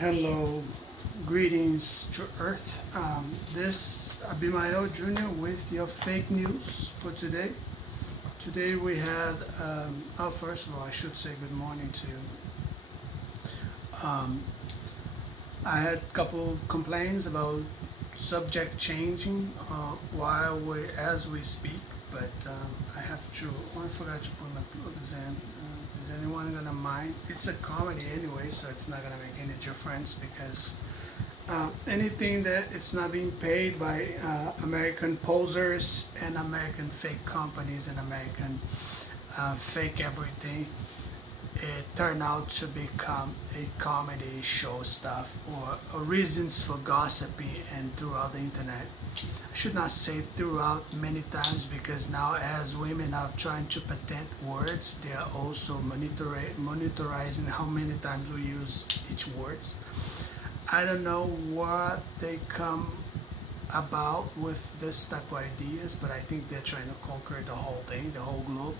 Hello, greetings to Earth. This Abimael Jr. with your fake news for today. Today we had, first of all, I should say good morning to you. Um, I had a couple complaints about subject changing as we speak, but I have to. Oh, I forgot to put my plugs in. Is anyone gonna mind? It's a comedy anyway, so it's not gonna make any difference because anything that it's not being paid by American posers and American fake companies and American fake everything, it turned out to become a comedy show stuff or reasons for gossiping and throughout the internet. I should not say throughout many times because now as women are trying to patent words, they are also monitorizing how many times we use each word. I don't know what they come about with this type of ideas, but I think they're trying to conquer the whole thing, the whole globe,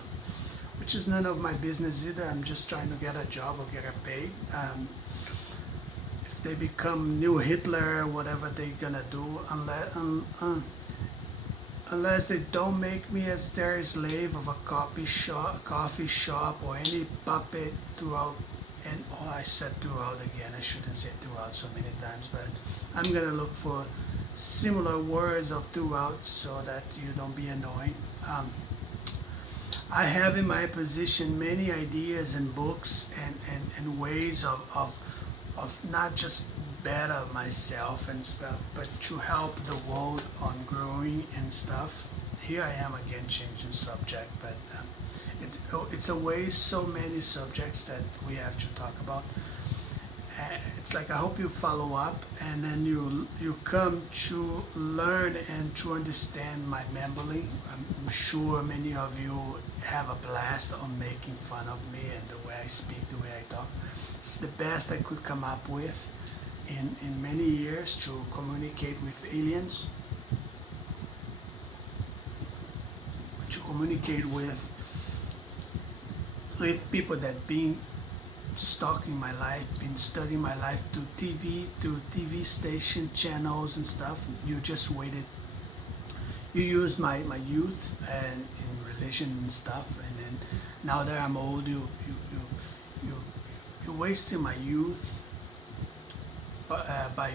which is none of my business either. I'm just trying to get a job or get a pay. If they become new Hitler, whatever they're gonna do, unless they don't make me as their slave of a coffee shop or any puppet throughout. And I said throughout again. I shouldn't say throughout so many times, but I'm gonna look for similar words of throughout so that you don't be annoying. I have in my position many ideas and books and ways of not just better myself and stuff, but to help the world on growing and stuff. Here I am again changing subject, but it's a way so many subjects that we have to talk about. It's like I hope you follow up and then you come to learn and to understand my memory. I'm sure many of you have a blast on making fun of me and the way I speak, the way I talk. It's the best I could come up with in many years to communicate with aliens, to communicate with people that been stalking my life, been studying my life through TV station channels and stuff. You just waited. You used my youth and in religion and stuff, and then now that I'm old, you're wasting my youth by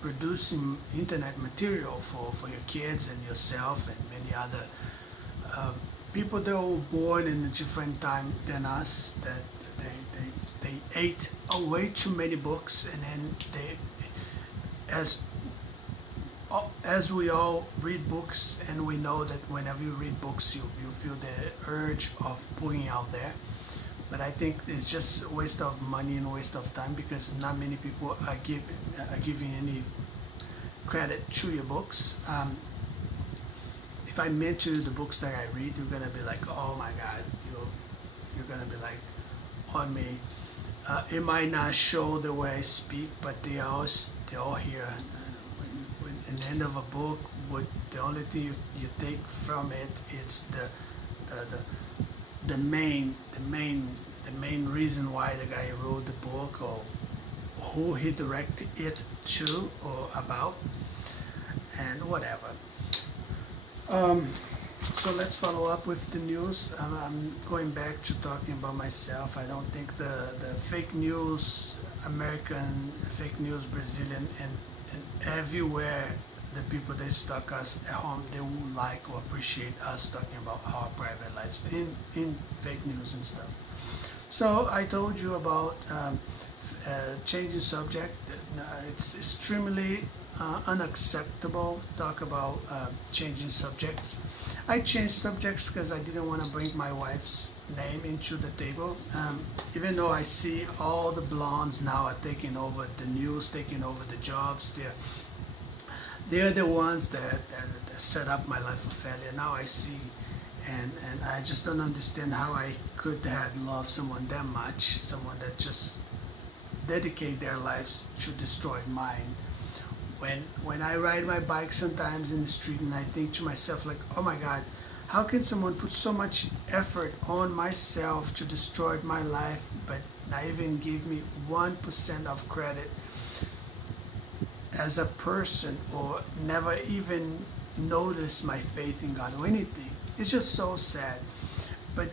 producing internet material for your kids and yourself and many other people that were born in a different time than us, that they ate way too many books, and then as we all read books, and we know that whenever you read books you feel the urge of putting out there. But I think it's just a waste of money and a waste of time because not many people are giving any credit to your books. If I mention the books that I read, you're gonna be like, oh my God, you're gonna be like on me. It might not show the way I speak, but they're all here. When at the end of a book, the only thing you take from it, it's the main reason why the guy wrote the book or who he directed it to or about and whatever. So let's follow up with the news. I'm going back to talking about myself. I don't think the fake news, American fake news, Brazilian, and everywhere, the people that stalk us at home, they will like or appreciate us talking about our private lives in fake news and stuff. So I told you about changing subject. It's extremely unacceptable to talk about changing subjects. I changed subjects because I didn't want to bring my wife's name into the table. Even though I see all the blondes now are taking over the news, taking over the jobs, they're the ones that set up my life for failure. Now I see, and I just don't understand how I could have loved someone that much, someone that just dedicate their lives to destroy mine. When I ride my bike sometimes in the street and I think to myself like, oh my God, How can someone put so much effort on myself to destroy my life, but not even give me 1% of credit as a person, or never even notice my faith in God or anything? It's just so sad. But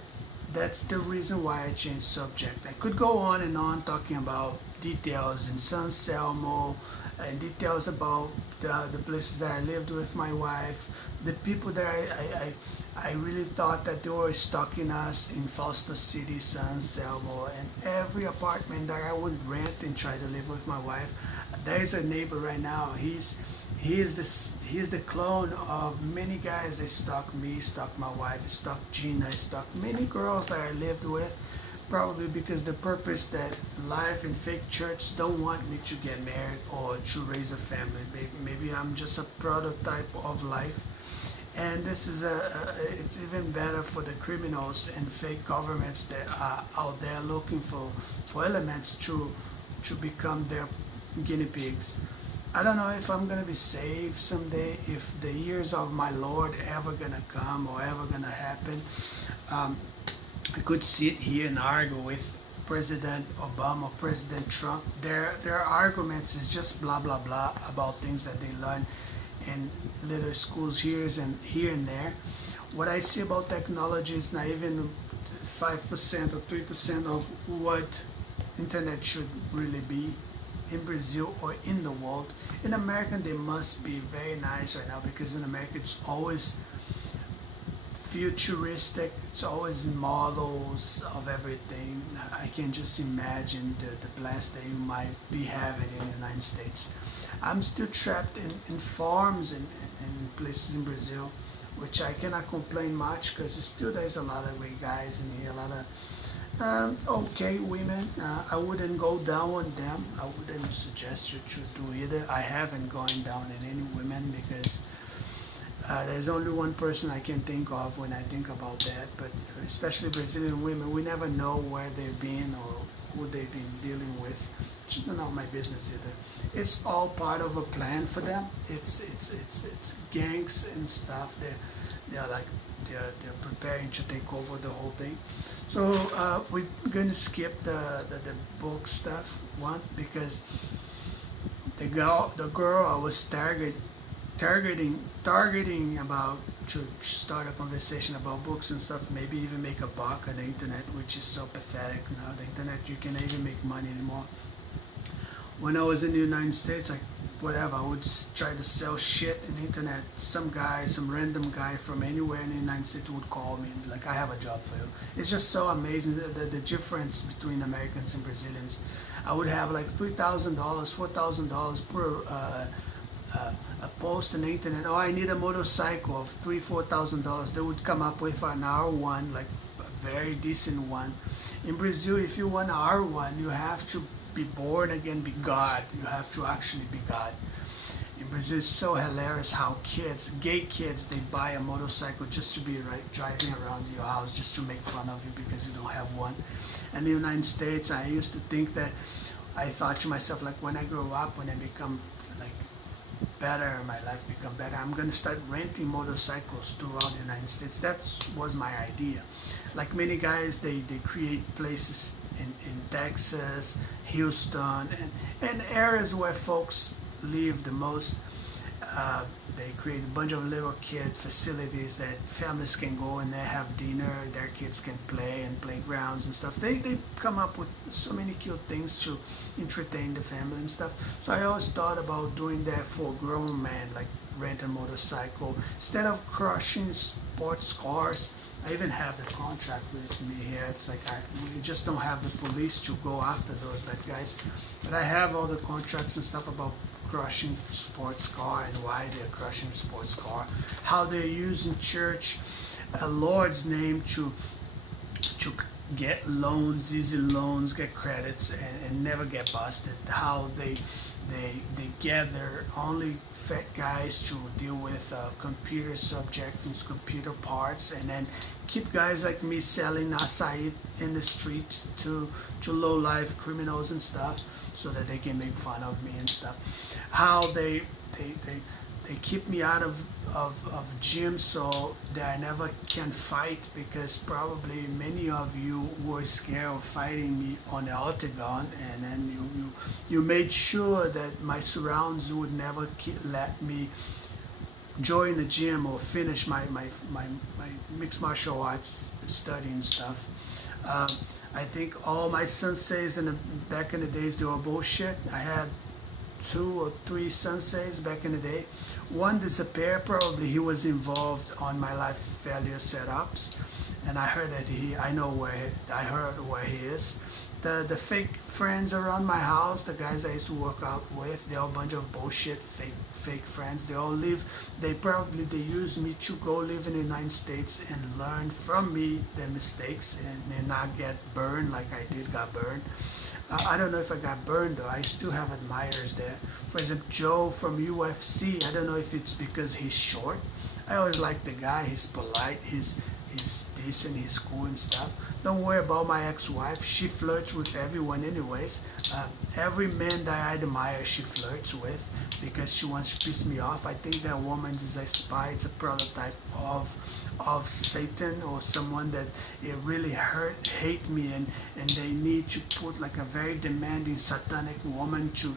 that's the reason why I changed subject. I could go on and on talking about details in San Selmo, and details about the places that I lived with my wife, the people that I really thought that they were stalking us in Fausto City, San Selmo, and every apartment that I would rent and try to live with my wife. There is a neighbor right now. He is the clone of many guys that stalked me, stalked my wife, stalked Gina, stalked many girls that I lived with. Probably because the purpose that life in fake church don't want me to get married or to raise a family. Maybe I'm just a prototype of life. And this is it's even better for the criminals and fake governments that are out there looking for elements to become their guinea pigs. I don't know if I'm gonna be saved someday, if the years of my Lord ever gonna come or ever gonna happen. I could sit here and argue with President Obama, President Trump. Their arguments is just blah blah blah about things that they learn in little schools here and there. What I see about technology is not even 5% or 3% of what internet should really be in Brazil or in the world. In America, they must be very nice right now, because in America it's always futuristic. It's always models of everything. I can just imagine the blast that you might be having in the United States. I'm still trapped in farms and places in Brazil, which I cannot complain much, because still there's a lot of great guys in here, a lot of okay women. I wouldn't go down on them. I wouldn't suggest you to do either. I haven't gone down on any women, because there's only one person I can think of when I think about that. But especially Brazilian women, we never know where they've been or who they've been dealing with. Which is not my business either. It's all part of a plan for them. It's gangs and stuff. They're preparing to take over the whole thing. So we're going to skip the book stuff one, because the girl I was targeting about to start a conversation about books and stuff, maybe even make a buck on the internet, which is so pathetic now. The internet, you can't even make money anymore. When I was in the United States, I would try to sell shit in the internet. Some random guy from anywhere in the United States would call me and be like, I have a job for you. It's just so amazing, the difference between Americans and Brazilians. I would have like $3,000, $4,000 per a post on the internet. Oh, I need a motorcycle of $3,000-$4,000. They would come up with an R1, like a very decent one. In Brazil, if you want an R1, you have to be born again, be God. You have to actually be God. In Brazil, it's so hilarious how gay kids, they buy a motorcycle just to be driving around your house, just to make fun of you because you don't have one. And in the United States, I used to think that, I thought to myself, like, when I grow up, when I become like better, my life become better, I'm gonna start renting motorcycles throughout the United States. That was my idea. Like many guys, they create places in Texas, Houston, and areas where folks live the most. They create a bunch of little kid facilities that families can go and they have dinner, their kids can play, and playgrounds and stuff. They come up with so many cute things to entertain the family and stuff. So I always thought about doing that for grown men, like rent a motorcycle. Instead of crushing sports cars, I even have the contract with me here. It's like we just don't have the police to go after those bad guys. But I have all the contracts and stuff about crushing sports car and why they're crushing sports car, how they're using church Lord's name to get loans, easy loans, get credits, and never get busted. How they gather only fat guys to deal with computer subjects and computer parts, and then keep guys like me selling acai in the street to low-life criminals and stuff, so that they can make fun of me and stuff. How they they keep me out of gym so that I never can fight, because probably many of you were scared of fighting me on the octagon, and then you made sure that my surrounds would never let me join the gym or finish my mixed martial arts study and stuff. Um, I think all my senseis back in the days, they were bullshit. I had 2 or 3 senseis back in the day. One disappeared. Probably he was involved on my life failure setups, and I heard that I heard where he is. The fake friends around my house, the guys I used to work out with, they're a bunch of bullshit fake friends. They all live. They use me to go live in the United States and learn from me their mistakes, and not get burned like I got burned. I don't know if I got burned though. I still have admirers there. For example, Joe from UFC. I don't know if it's because he's short. I always like the guy. He's polite. He's decent. He's cool and stuff. Don't worry about my ex-wife. She flirts with everyone anyways. Every man that I admire, she flirts with, because she wants to piss me off. I think that woman is a spy. It's a prototype of Satan, or someone that it really hate me, and they need to put like a very demanding satanic woman to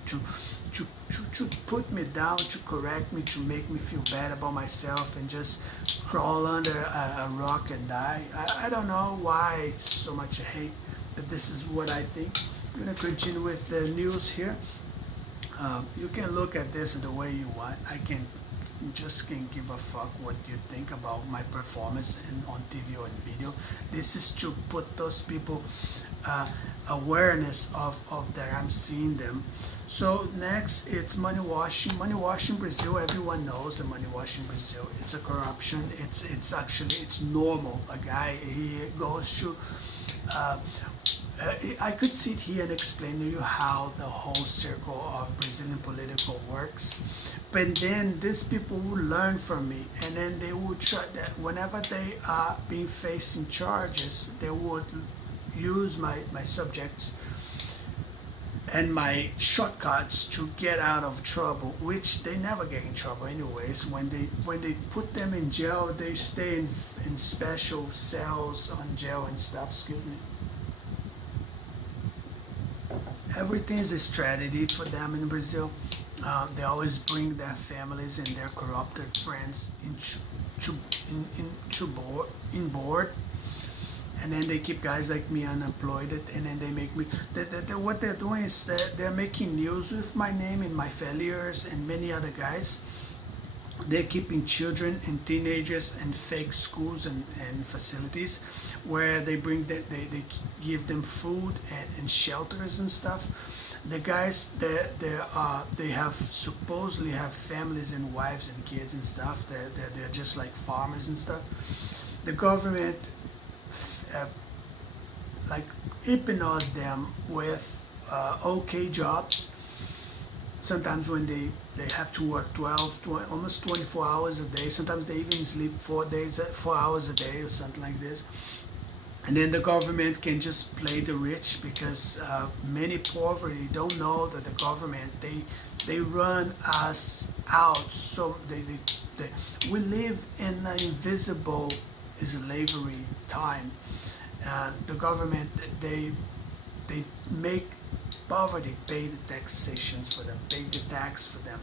put me down, to correct me, to make me feel bad about myself, and just crawl under a rock and die. I don't know why it's so much hate, but this is what I think. I'm gonna continue with the news here. You can look at this the way you want. I just can't give a fuck what you think about my performance on TV or in video. This is to put those people awareness of that I'm seeing them. So next, it's money washing. Money washing Brazil. Everyone knows the money washing Brazil. It's a corruption. It's normal. A guy, he goes to. I could sit here and explain to you how the whole circle of Brazilian political works, but then these people will learn from me, and then they will try that whenever they are being facing charges, they would use my subjects and my shortcuts to get out of trouble, which they never get in trouble anyways. When they put them in jail, they stay in special cells on jail and stuff. Excuse me. Everything is a strategy for them in Brazil. They always bring their families and their corrupted friends in board, and then they keep guys like me unemployed, and then they make me. What they're doing is that they're making news with my name and my failures and many other guys. They're keeping children and teenagers in fake schools and facilities, where they give them food and shelters and stuff. The guys, they have supposedly have families and wives and kids and stuff. They're just like farmers and stuff. The government like hypnotize them with okay jobs. Sometimes when they have to work 20, almost 24 hours a day. Sometimes they even sleep 4 hours a day or something like this. And then the government can just play the rich, because many poverty don't know that the government, they run us out. So we live in an invisible slavery time. The government, they make poverty pay the taxations for them, pay the tax for them,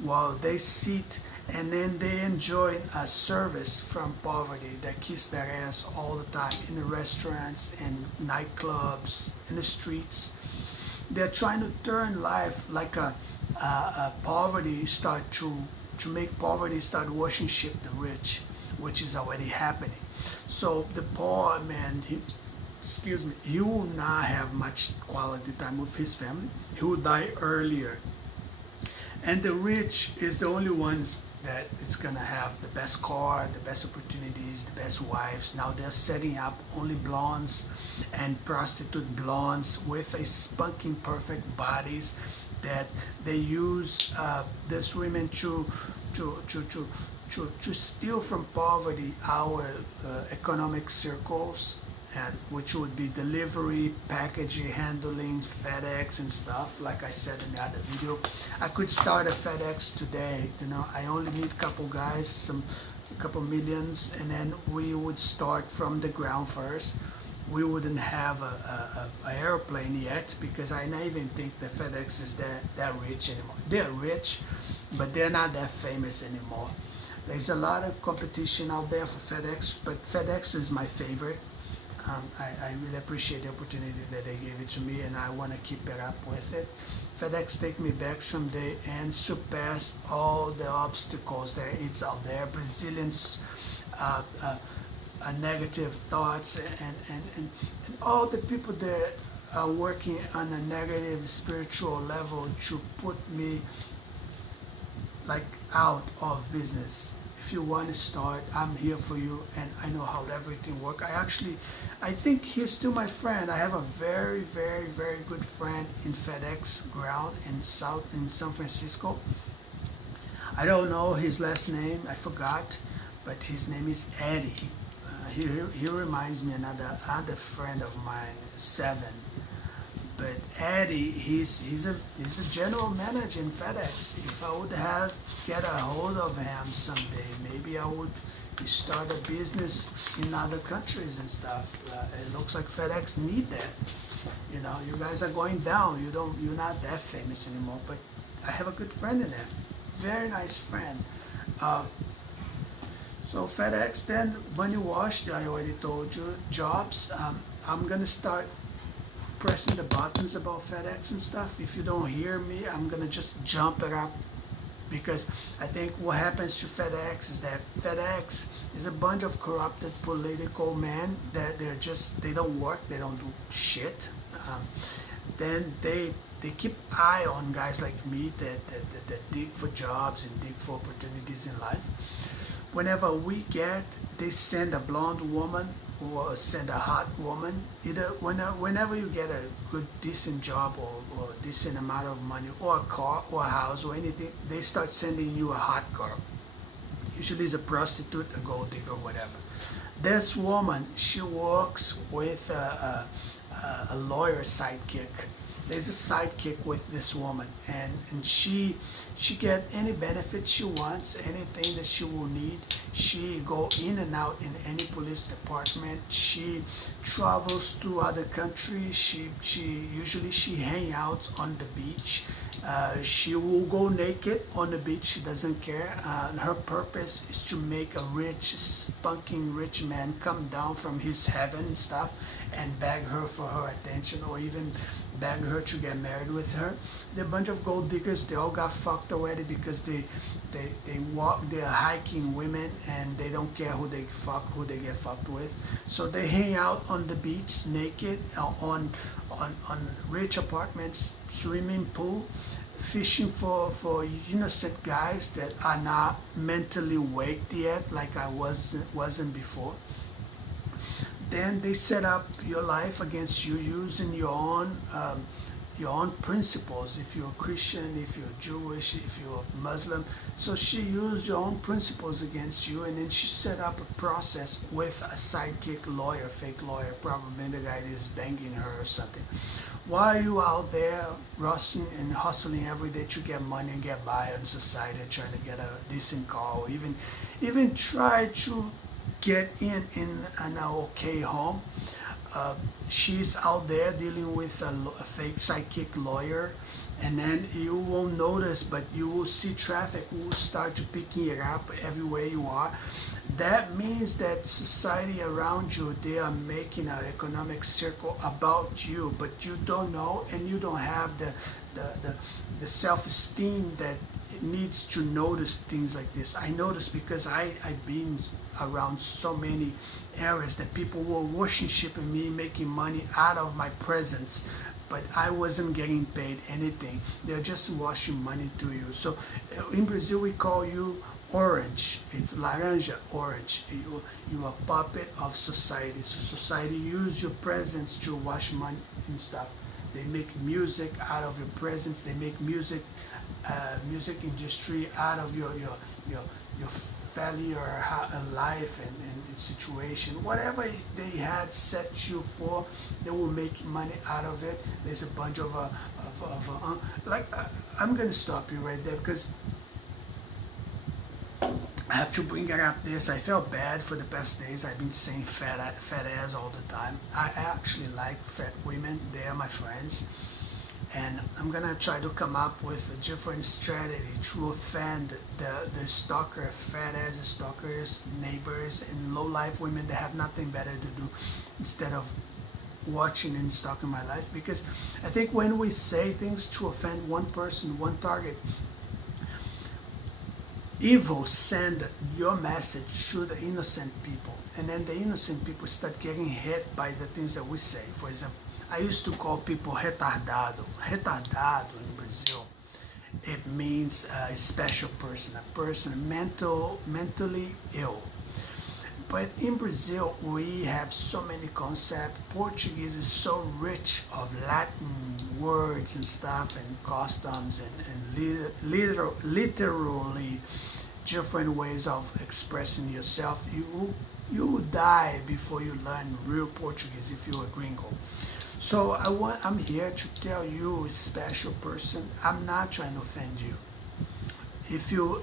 while they sit and then they enjoy a service from poverty that kiss their ass all the time in the restaurants and nightclubs, in the streets. They're trying to turn life like a poverty, start to make poverty start worship the rich, which is already happening. So the poor man, he will not have much quality time with his family. He will die earlier. And the rich is the only ones that is gonna have the best car, the best opportunities, the best wives. Now they're setting up only blondes and prostitute blondes with a spunking perfect bodies, that they use these women to steal from poverty our economic circles, and which would be delivery, packaging, handling, FedEx and stuff. Like I said in the other video, I could start a FedEx today. You know, I only need a couple guys, a couple millions, and then we would start from the ground first. We wouldn't have a airplane yet, because I don't even think the FedEx is that rich anymore. They're rich, but they're not that famous anymore. There's a lot of competition out there for FedEx, but FedEx is my favorite. I really appreciate the opportunity that they gave it to me, and I want to keep it up with it. FedEx take me back someday and surpass all the obstacles that it's out there. Brazilians, negative thoughts, and all the people that are working on a negative spiritual level to put me like out of business. If you want to start, I'm here for you, and I know how everything works. I think he's still my friend. I have a very, very, very good friend in FedEx ground in San Francisco. I don't know his last name, I forgot, but his name is Eddie. He reminds me another friend of mine, Seven. But Eddie, he's a general manager in FedEx. If I would get a hold of him someday, maybe I would start a business in other countries and stuff. It looks like FedEx need that. You know, you guys are going down. You're not that famous anymore. But I have a good friend in there, very nice friend. So FedEx, then money washed. I already told you. Jobs. I'm gonna start pressing the buttons about FedEx and stuff. If you don't hear me, I'm gonna just jump it up, because I think what happens to FedEx is that FedEx is a bunch of corrupted political men that they don't work, they don't do shit. Then they keep eye on guys like me that dig for jobs and dig for opportunities in life. Whenever they send a blonde woman or send a hot woman. Whenever you get a good, decent job or decent amount of money or a car or a house or anything, they start sending you a hot girl. Usually it's a prostitute, a gold digger, whatever. This woman, she works with a lawyer sidekick. There's a sidekick with this woman, and she get any benefit she wants, anything that she will need. She go in and out in any police department. She travels to other countries. She usually hang out on the beach. She will go naked on the beach. She doesn't care. Her purpose is to make a rich, spunking rich man come down from his heaven and stuff and beg her for her attention, or even beg her to get married with her. They're a bunch of gold diggers. They all got fucked already because they're hiking women, and they don't care who they get fucked with. So they hang out on the beach naked, on rich apartments, swimming pool, fishing for innocent guys that are not mentally waked yet, like I wasn't before. Then they set up your life against you using your own principles. If you're a Christian, if you're Jewish, if you're a Muslim. So she used your own principles against you, and then she set up a process with a sidekick lawyer, fake lawyer, probably the guy is banging her or something. Why are you out there hustling every day to get money and get by in society, trying to get a decent car, or even try to get in an okay home? She's out there dealing with a fake psychic lawyer, and then you won't notice, but you will see traffic will start to picking it up everywhere you are. That means that society around you, they are making an economic circle about you, but you don't know, and you don't have the self-esteem that it needs to notice things like this. I noticed because I've been around so many areas that people were worshiping me, making money out of my presence, but I wasn't getting paid anything. They're just washing money through you. So in Brazil we call you orange. It's laranja, orange. You're a puppet of society. So society use your presence to wash money and stuff. They make music out of your presence. They make music industry out of your failure life and situation, whatever they had set you for, they will make money out of it. There's a bunch of I'm gonna stop you right there because I have to bring it up this. I felt bad for the past days. I've been saying fat ass all the time. I actually like fat women. They are my friends. And I'm gonna try to come up with a different strategy to offend the stalker, fat ass stalkers, neighbors, and low life women that have nothing better to do instead of watching and stalking my life. Because I think when we say things to offend one person, one target, evil send your message to the innocent people, and then the innocent people start getting hit by the things that we say. For example, I used to call people retardado. Retardado in Brazil, it means a special person, a person mentally ill. But in Brazil, we have so many concepts. Portuguese is so rich of Latin words and stuff and customs and literally different ways of expressing yourself. You will die before you learn real Portuguese if you're a gringo. So I'm here to tell you, special person, I'm not trying to offend you. If you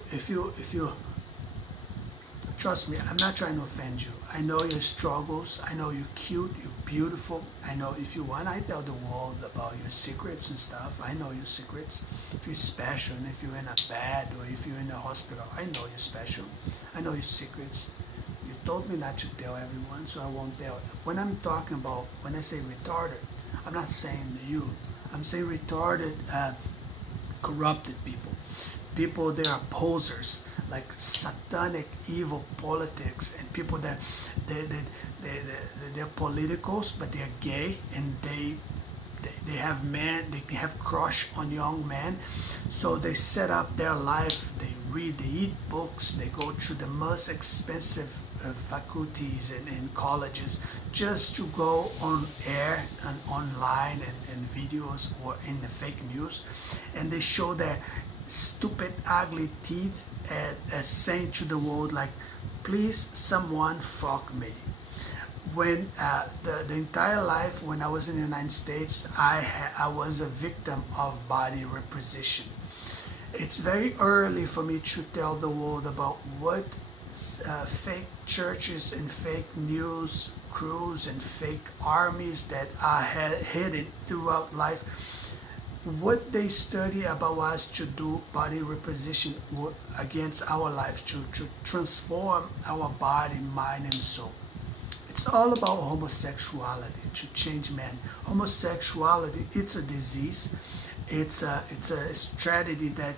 trust me, I'm not trying to offend you. I know your struggles. I know you're cute, you're beautiful. I know if you want, I tell the world about your secrets and stuff. I know your secrets. If you're special and if you're in a bed or if you're in a hospital, I know you're special. I know your secrets. You told me not to tell everyone, so I won't tell. When I'm talking about, when I say retarded, I'm not saying you. I'm saying retarded, corrupted people. People, they are posers, like satanic evil politics, and people that they're politicals, but they're gay, and they have men, they have crush on young men, so they set up their life, they read, they eat books, they go to the most expensive faculties and colleges just to go on air and online and videos or in the fake news, and they show their stupid ugly teeth and saying to the world like, please someone fuck me. When the entire life when I was in the United States, I was a victim of body reposition. It's very early for me to tell the world about what fake churches and fake news crews and fake armies that are hidden throughout life, what they study about us to do body reposition against our life, to transform our body, mind, and soul. It's all about homosexuality, to change men. Homosexuality, it's a disease. It's a strategy that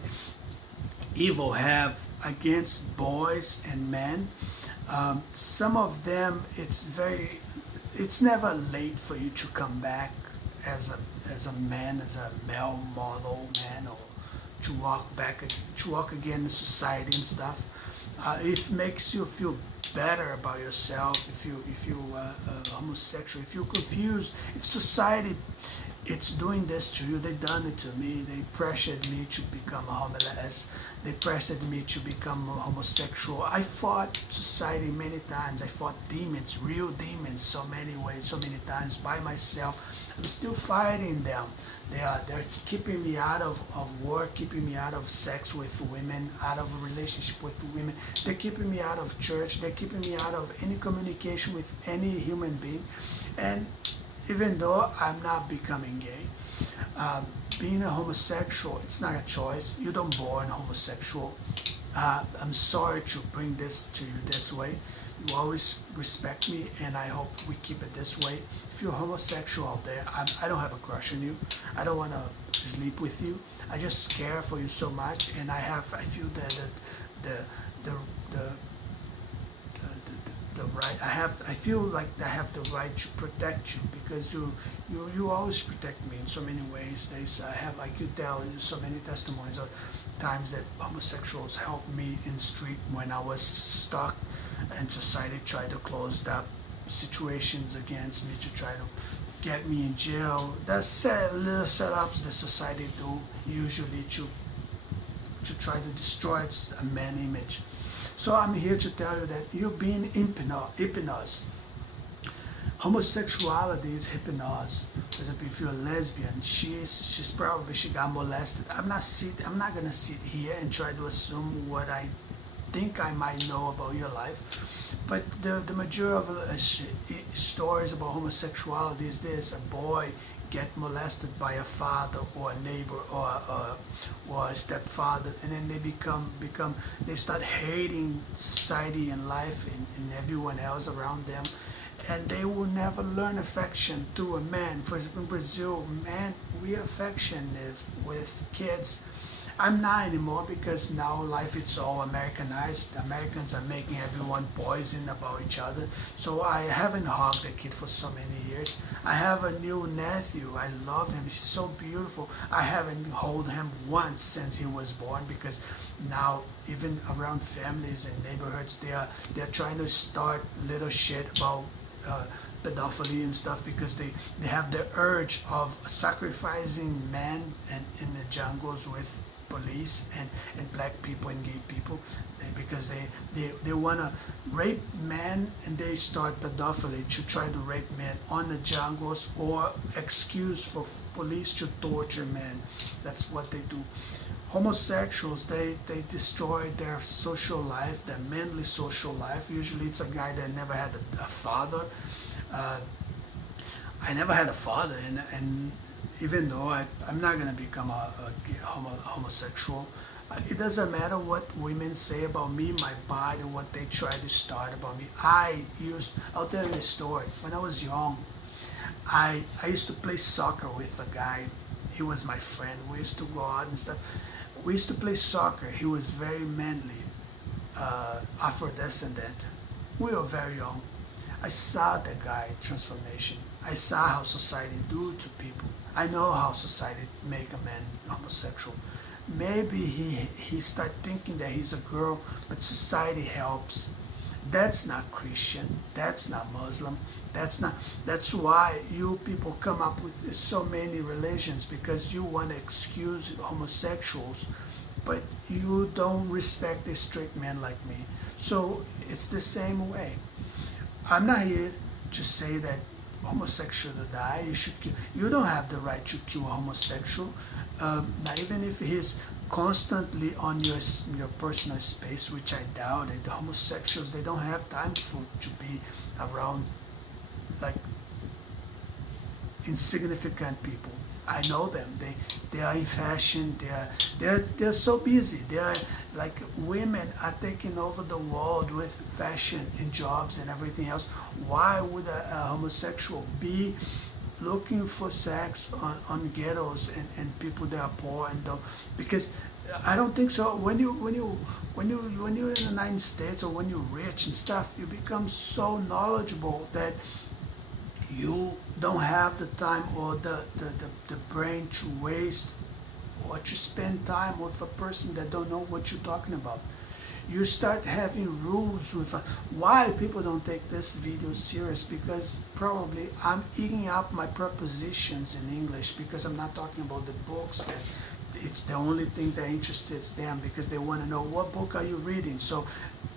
evil have against boys and men. Some of them, it's never late for you to come back as a man, as a male model man, or to walk again in society and stuff. It makes you feel better about yourself. If you homosexual, if you're confused, if society it's doing this to you, they done it to me. They pressured me to become homeless. They pressured me to become homosexual. I fought society many times. I fought demons, real demons, so many ways, so many times by myself. I'm still fighting them. They're keeping me out of work, keeping me out of sex with women, out of a relationship with women. They're keeping me out of church. They're keeping me out of any communication with any human being. And even though I'm not becoming gay, being a homosexual, it's not a choice. You don't born homosexual. I'm sorry to bring this to you this way. You always respect me, and I hope we keep it this way. If you're homosexual out there, I don't have a crush on you. I don't want to sleep with you. I just care for you so much, and I feel that the right. I feel like I have the right to protect you, because you always protect me in so many ways. I could tell you so many testimonies of times that homosexuals helped me in the street when I was stuck, and society tried to close up situations against me to try to get me in jail. That's little setups that society do usually to try to destroy a man image. So I'm here to tell you that you're being hypnotized. Homosexuality is hypnosis. For example, if you're a lesbian, she's probably she got molested. I'm not gonna sit here and try to assume what I think I might know about your life. But the majority of stories about homosexuality is this: a boy get molested by a father or a neighbor or a stepfather, and then they start hating society and life and everyone else around them, and they will never learn affection through a man. For example, in Brazil, man, we are affectionate with kids. I'm not anymore because now life is all Americanized. Americans are making everyone poison about each other. So I haven't hugged a kid for so many years. I have a new nephew. I love him. He's so beautiful. I haven't held him once since he was born because now even around families and neighborhoods, they're trying to start little shit about pedophilia and stuff because they have the urge of sacrificing men and in the jungles with police and black people and gay people because they want to rape men, and they start pedophilia to try to rape men on the jungles or excuse for police to torture men. That's what they do. Homosexuals, they destroy their social life, their manly social life. Usually it's a guy that never had a father. I never had a father, and even though I'm not going to become a homosexual, it doesn't matter what women say about me, my body, what they try to start about me. I'll tell you a story. When I was young, I used to play soccer with a guy. He was my friend. We used to go out and stuff. We used to play soccer. He was very manly, Afro-descendant. We were very young. I saw the guy transformation. I saw how society do to people. I know how society make a man homosexual. Maybe he start thinking that he's a girl, but society helps. That's not Christian. That's not Muslim. That's why you people come up with so many religions, because you want to excuse homosexuals, but you don't respect a straight man like me. So it's the same way. I'm not here to say that homosexual to die. You don't have the right to kill a homosexual, not even if he's constantly on your personal space, which I doubt it. The homosexuals, they don't have time to be around like insignificant people. I know them. They are in fashion. They're so busy. They are like women are taking over the world with fashion and jobs and everything else. Why would a homosexual be looking for sex on ghettos and people that are poor and don't? Because I don't think so. When you're in the United States, or when you're rich and stuff, you become so knowledgeable that you don't have the time or the brain to waste or to spend time with a person that don't know what you're talking about. You start having rules with why people don't take this video serious, because probably I'm eating up my prepositions in English because I'm not talking about the books that it's the only thing that interests them, because they want to know what book are you reading. So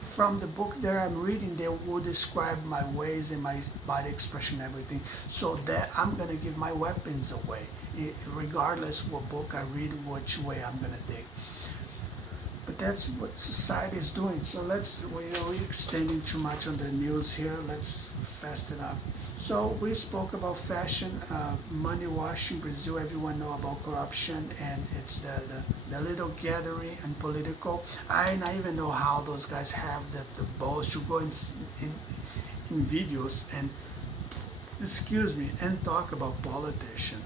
from the book that I'm reading, they will describe my ways and my body expression, everything. So that I'm gonna give my weapons away, regardless what book I read, which way I'm gonna take. But that's what society is doing. So we're extending too much on the news here. Let's fast it up. So we spoke about fashion, money washing. Brazil, everyone know about corruption, and it's the little gathering and political. I don't even know how those guys have the balls to go in videos and, excuse me, and talk about politicians.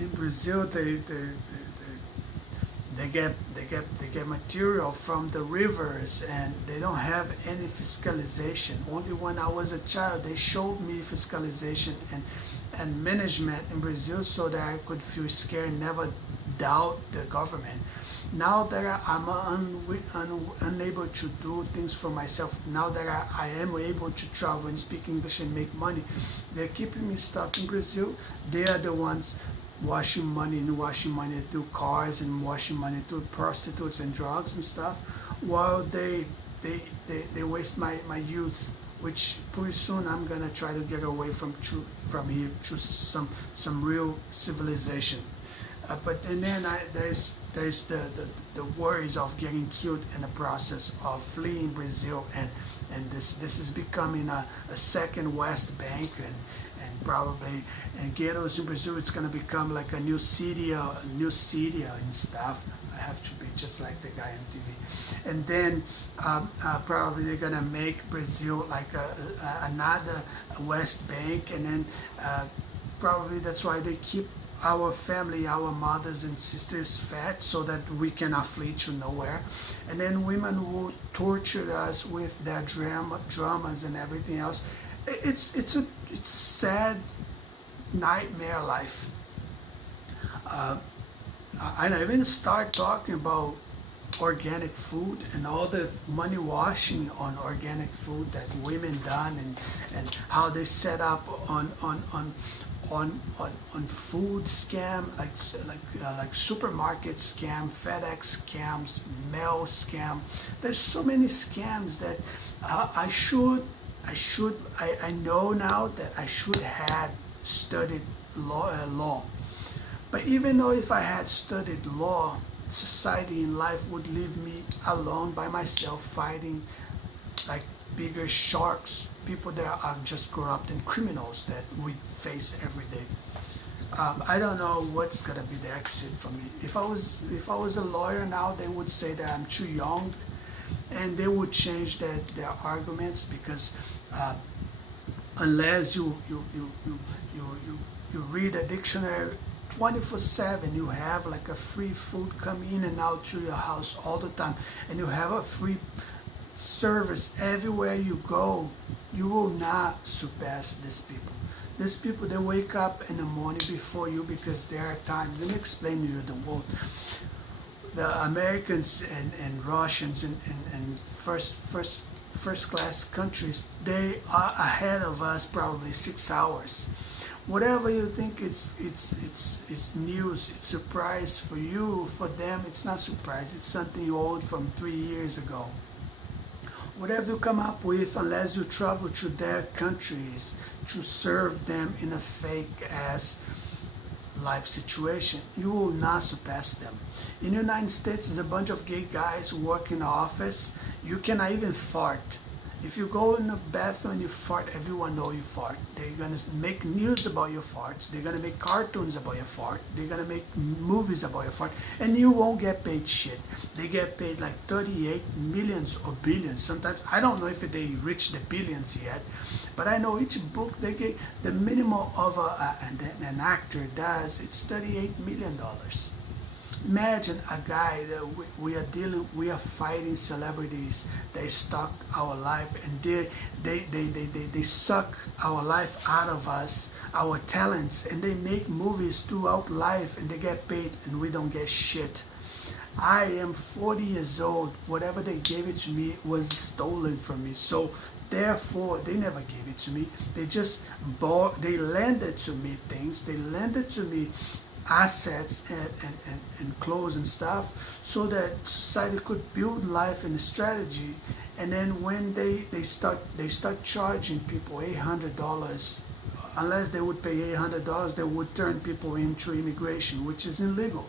In Brazil, they get material from the rivers, and they don't have any fiscalization. Only when I was a child they showed me fiscalization and management in Brazil, so that I could feel scared and never doubt the government. Now that I'm unable to do things for myself, now that I am able to travel and speak English and make money, they're keeping me stuck in Brazil. They are the ones washing money through cars and washing money through prostitutes and drugs and stuff, while they waste my youth, which pretty soon I'm gonna try to get away from here to some real civilization. But and then there's the worries of getting killed in the process of fleeing Brazil, and this is becoming a second West Bank, and probably and ghettos in Brazil, it's gonna become like a new city and stuff. I have to be just like the guy on TV, and then probably they're gonna make Brazil like another West Bank, and then probably that's why they keep our family, our mothers and sisters fat so that we cannot flee to nowhere. And then women will torture us with their dramas and everything else. It's a sad nightmare life. I even start talking about organic food and all the money washing on organic food that women done, and how they set up on food scam, like supermarket scam, FedEx scams, mail scam. There's so many scams that I know now that I should have studied law. But even though if I had studied law, society in life would leave me alone by myself fighting like bigger sharks, people that are just corrupt and criminals that we face every day. I don't know what's gonna be the exit for me. If I was a lawyer now, they would say that I'm too young, and they would change their arguments, because unless you read a dictionary 24/7, you have like a free food coming in and out to your house all the time, and you have a free service everywhere you go, you will not surpass these people. These people, they wake up in the morning before you because they are time. Let me explain to you the world. The Americans and Russians and first class countries, they are ahead of us probably 6 hours. Whatever you think it's news, it's surprise for you, for them it's not surprise. It's something old from 3 years ago. Whatever you come up with, unless you travel to their countries to serve them in a fake ass life situation, you will not surpass them. In the United States, there's a bunch of gay guys who work in the office. You cannot even fart. If you go in the bathroom and you fart, everyone know you fart. They're gonna make news about your farts. They're gonna make cartoons about your fart. They're gonna make movies about your fart, and you won't get paid shit. They get paid like 38 millions or billions. Sometimes I don't know if they reach the billions yet, but I know each book they get the minimum of an actor does. It's $38 million. Imagine a guy that we are fighting celebrities. They stalk our life, and they suck our life out of us, our talents, and they make movies throughout life, and they get paid, and we don't get shit. I am 40 years old. Whatever they gave it to me was stolen from me. So therefore, they never gave it to me. They just bought. They lended to me things. They lended to me assets and clothes and stuff, so that society could build life and strategy. And then when they start charging people $800, unless they would pay $800, they would turn people into immigration, which is illegal.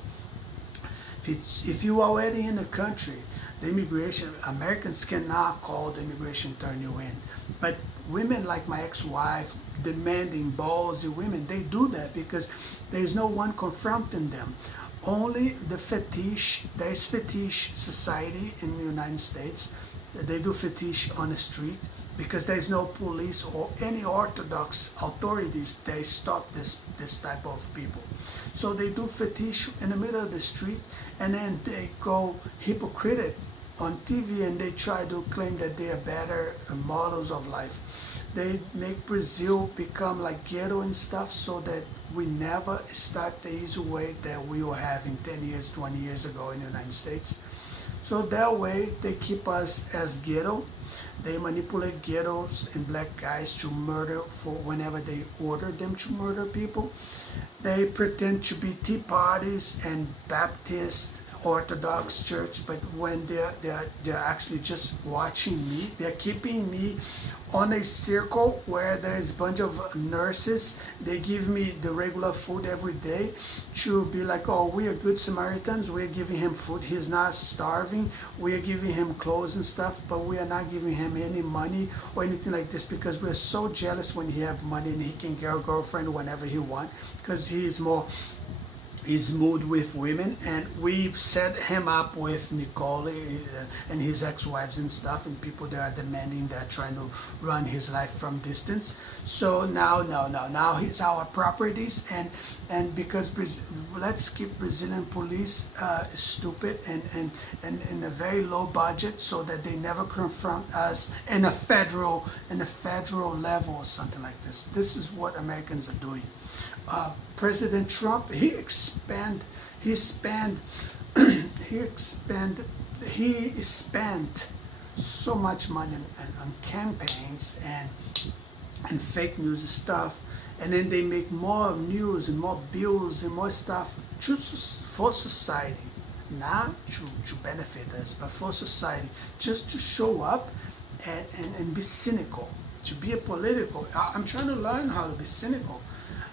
If you are already in the country, the immigration, Americans cannot call the immigration turn you in. But women like my ex-wife, demanding ballsy women, they do that because there's no one confronting them. Only the fetish, there is fetish society in the United States. They do fetish on the street because there's no police or any orthodox authorities. They stop this type of people. So they do fetish in the middle of the street, and then they go hypocrite on TV, and they try to claim that they are better models of life. They make Brazil become like ghetto and stuff, so that we never start the easy way that we were having 10 years, 20 years ago in the United States. So that way they keep us as ghetto. They manipulate ghettos and black guys to murder for whenever they order them to murder people. They pretend to be Tea Parties and Baptists Orthodox church, but when they're actually just watching me, they're keeping me on a circle where there's a bunch of nurses. They give me the regular food every day to be like, oh, we are good Samaritans, we're giving him food, he's not starving, we are giving him clothes and stuff, but we are not giving him any money or anything like this, because we're so jealous when he have money and he can get a girlfriend whenever he wants, because he's moved with women. And we set him up with Nicole and his ex-wives and stuff, and people that are demanding, that trying to run his life from distance. So now he's our properties, and because let's keep Brazilian police stupid and in a very low budget, so that they never confront us in a federal level or something like this. This is what Americans are doing. President Trump, he spent so much money on campaigns and fake news and stuff, and then they make more news and more bills and more stuff for society, not to benefit us, but for society, just to show up and be cynical, to be a political. I'm trying to learn how to be cynical.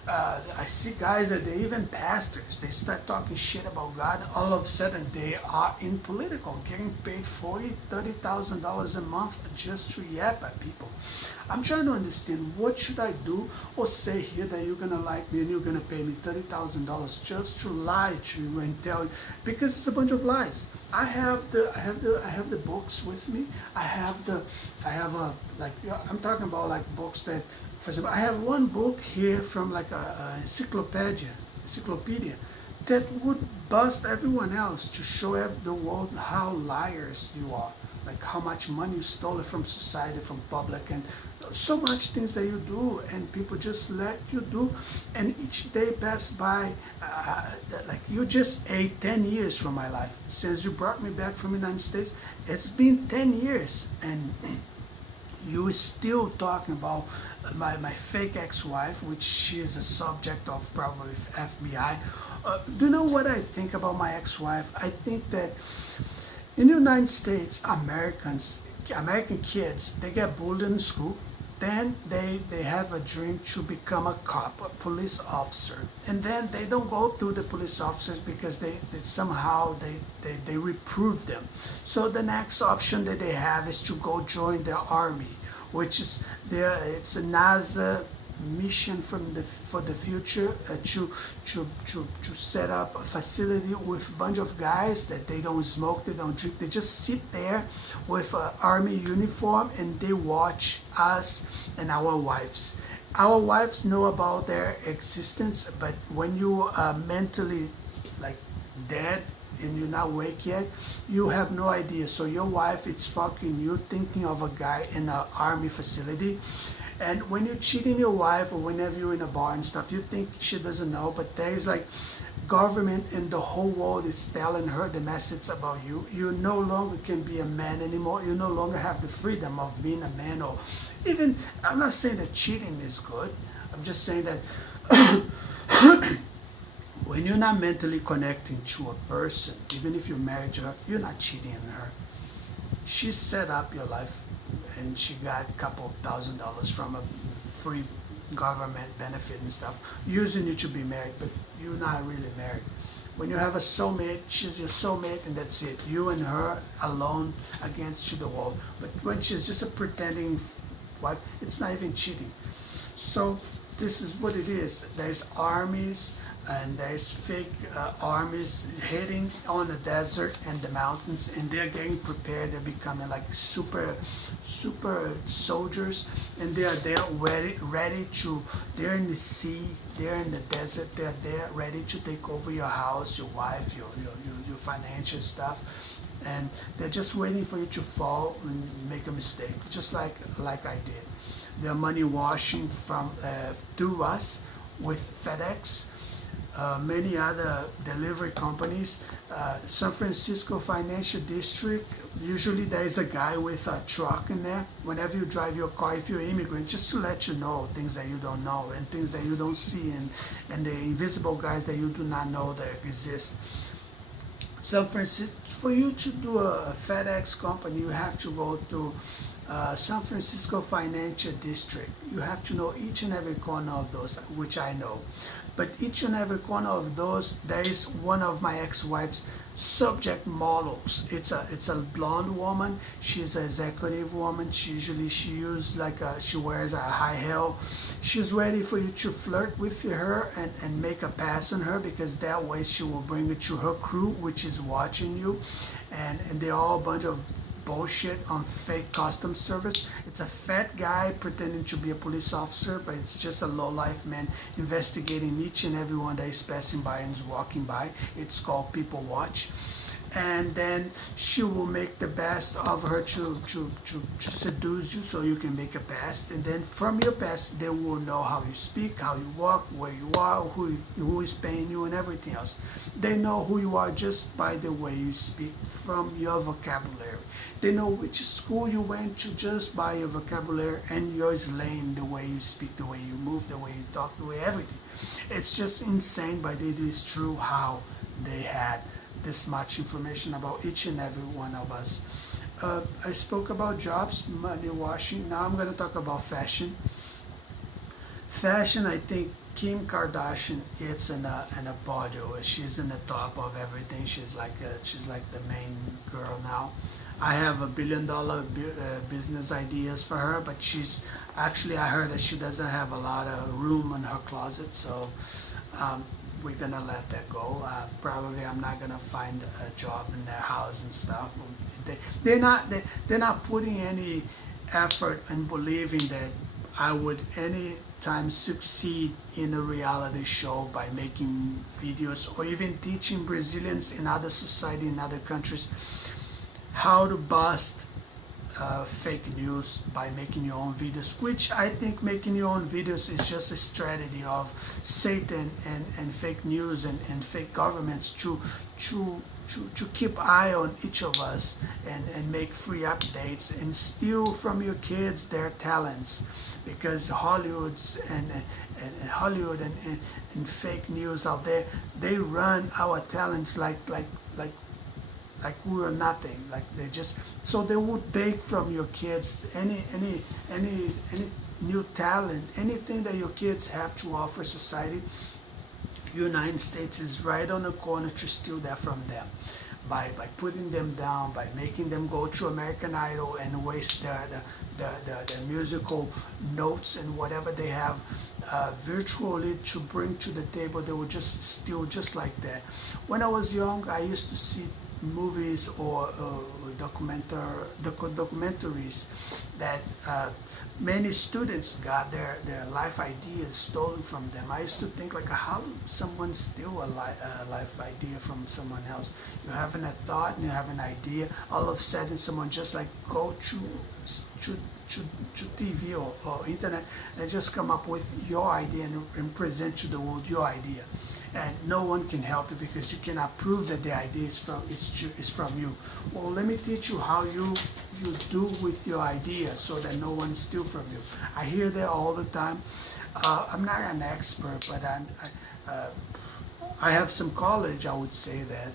I see guys that they even pastors, they start talking shit about God, all of a sudden they are in political, getting paid $40,000-$30,000 a month just to yap at people. I'm trying to understand, what should I do or say here that you're gonna like me and you're gonna pay me $30,000 just to lie to you and tell you, because it's a bunch of lies. I have the books with me. I'm talking about like books that, for example, I have one book here from like a encyclopedia that would bust everyone else, to show the world how liars you are, like how much money you stole from society, from public, and so much things that you do, and people just let you do, and each day passed by, like you just ate 10 years from my life. Since you brought me back from the United States, it's been 10 years, and you still talking about my fake ex-wife, which she is a subject of probably FBI. Do you know what I think about my ex-wife? I think that in the United States, American kids, they get bullied in school. Then they have a dream to become a cop, a police officer, and then they don't go through the police officers because they somehow reprove them. So the next option that they have is to go join the army, which is it's a NASA mission for the future, to set up a facility with a bunch of guys that they don't smoke, they don't drink, they just sit there with an army uniform and they watch us and our wives. Our wives know about their existence, but when you are mentally like dead and you're not awake yet, you have no idea. So your wife is fucking you, thinking of a guy in an army facility. And when you're cheating your wife, or whenever you're in a bar and stuff, you think she doesn't know, but there's like government in the whole world is telling her the message about you. You no longer can be a man anymore. You no longer have the freedom of being a man, or even, I'm not saying that cheating is good. I'm just saying that when you're not mentally connecting to a person, even if you're married to her, you're not cheating on her. She set up your life, and she got a couple $1,000s from a free government benefit and stuff, using you to be married, but you're not really married. When you have a soulmate, she's your soulmate, and that's it. You and her alone against the world. But when she's just a pretending wife, it's not even cheating. So this is what it is. There's armies, and there's fake armies heading on the desert and the mountains, and they're getting prepared. They're becoming like super soldiers, and they are there ready to, they're in the sea, they're in the desert, they're there ready to take over your house, your wife, your financial stuff, and they're just waiting for you to fall and make a mistake, just like I did. They're money washing from through us with FedEx, many other delivery companies. San Francisco Financial District, usually there is a guy with a truck in there. Whenever you drive your car, if you're an immigrant, just to let you know things that you don't know, and things that you don't see, and the invisible guys that you do not know that exist. San Francisco, for you to do a FedEx company, you have to go through San Francisco Financial District. You have to know each and every corner of those, which I know. But each and every corner of those, there is one of my ex-wife's subject models. It's a blonde woman. She's an executive woman. She uses like she wears a high heel. She's ready for you to flirt with her and make a pass on her, because that way she will bring it to her crew, which is watching you, and they're all a bunch of bullshit on fake customs service. It's a fat guy pretending to be a police officer, but it's just a low-life man investigating each and every one that is passing by and is walking by. It's called People Watch. And then she will make the best of her to seduce you so you can make a pass. And then from your pass, they will know how you speak, how you walk, where you are, who is paying you, and everything else. They know who you are just by the way you speak, from your vocabulary. They know which school you went to just by your vocabulary and your slang, the way you speak, the way you move, the way you talk, the way everything. It's just insane, but it is true how they had this much information about each and every one of us. I spoke about jobs, money washing. Now I'm going to talk about fashion. Fashion, I think Kim Kardashian is in a podium. She's in the top of everything. She's like the main girl now. I have $1 billion business ideas for her, but she's actually, I heard that she doesn't have a lot of room in her closet, so we're gonna let that go. Probably I'm not gonna find a job in their house and stuff. They're not putting any effort in believing that I would anytime succeed in a reality show by making videos or even teaching Brazilians in other society in other countries how to bust fake news by making your own videos, which I think making your own videos is just a strategy of Satan and fake news and fake governments to keep eye on each of us and make free updates and steal from your kids their talents, because Hollywood and fake news out there, they run our talents like we were nothing. Like they just, so they would take from your kids any new talent, anything that your kids have to offer society. United States is right on the corner to steal that from them by putting them down, by making them go to American Idol and waste the musical notes and whatever they have virtually to bring to the table. They would just steal just like that. When I was young, I used to see movies or documentaries that many students got their life ideas stolen from them. I used to think like, how someone steal a life idea from someone else? You're having a thought and you have an idea, all of a sudden someone just like go to TV or internet and just come up with your idea and present to the world your idea. And no one can help you because you cannot prove that the idea is from you. Well, let me teach you how you do with your idea so that no one steals from you. I hear that all the time. I'm not an expert, but I have some college, I would say that.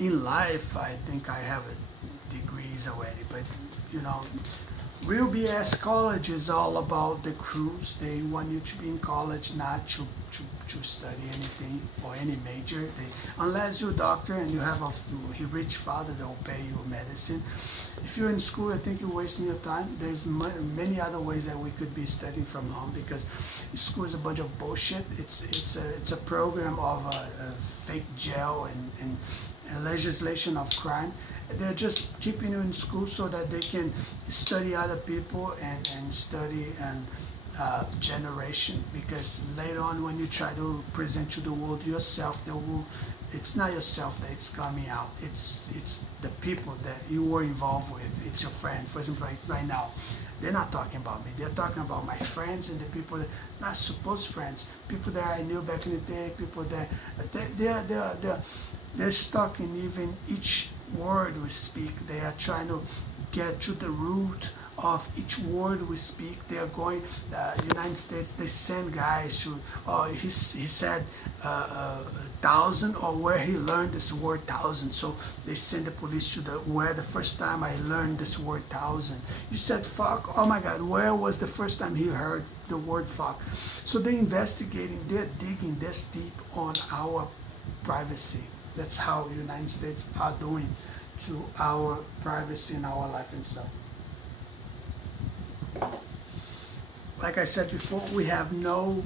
In life, I think I have degrees already, but you know, real BS college is all about the crews. They want you to be in college, not to study anything or any major. Unless you're a doctor and you have a rich father that will pay you medicine. If you're in school, I think you're wasting your time. There's many other ways that we could be studying from home, because school is a bunch of bullshit. It's a program of fake jail and legislation of crime. They're just keeping you in school so that they can study other people and study and generation, because later on when you try to present to the world yourself, it's not yourself that it's coming out, it's the people that you were involved with. It's your friend. For example, right now they're not talking about me, they're talking about my friends and the people that not supposed friends, people that I knew back in the day, people that they're stuck in even each word we speak. They are trying to get to the root of each word we speak. They are going, United States, they send guys to, he said 1,000, or where he learned this word 1,000. So they send the police to where the first time I learned this word 1,000. You said fuck, oh my God, where was the first time he heard the word fuck? So they're investigating, they're digging this deep on our privacy. That's how United States are doing to our privacy and our life and stuff. Like I said before, we have no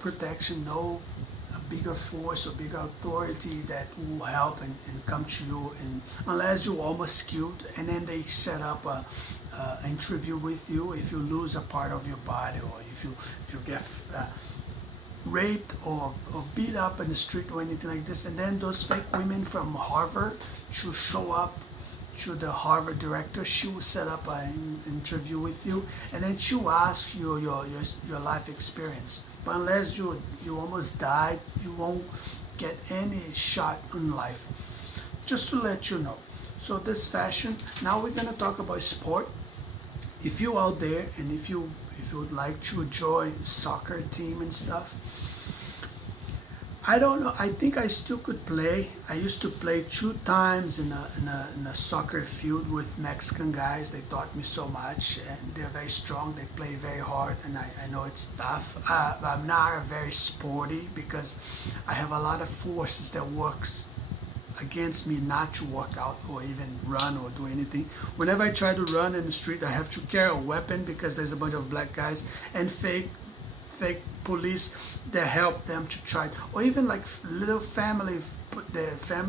protection, no bigger force or bigger authority that will help and come to you, and unless you're almost killed, and then they set up a interview with you if you lose a part of your body, or if you get raped or beat up in the street or anything like this. And then those fake women from Harvard should show up to the Harvard director. She will set up an interview with you, and then she will ask you your life experience. But unless you almost died, you won't get any shot in life. Just to let you know. So this fashion. Now we're gonna talk about sport. If you're out there and if you would like to join soccer team and stuff, I don't know. I think I still could play. I used to play 2 times in a soccer field with Mexican guys. They taught me so much, and they're very strong. They play very hard, and I know it's tough. I'm not very sporty because I have a lot of forces that works against me not to work out or even run or do anything. Whenever I try to run in the street, I have to carry a weapon because there's a bunch of black guys and fake police that help them to try, or even like little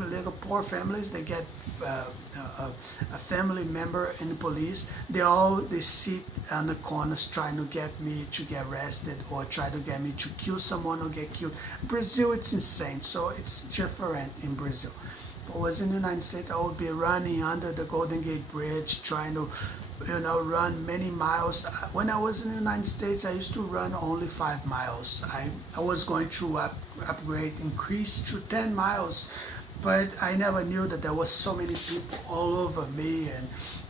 little poor families, they get a family member in the police. They sit on the corners trying to get me to get arrested or try to get me to kill someone or get killed. Brazil, it's insane. So it's different in Brazil. If I was in the United States, I would be running under the Golden Gate Bridge, trying to, run many miles. When I was in the United States, I used to run only 5 miles. I was going to increase to 10 miles, but I never knew that there was so many people all over me.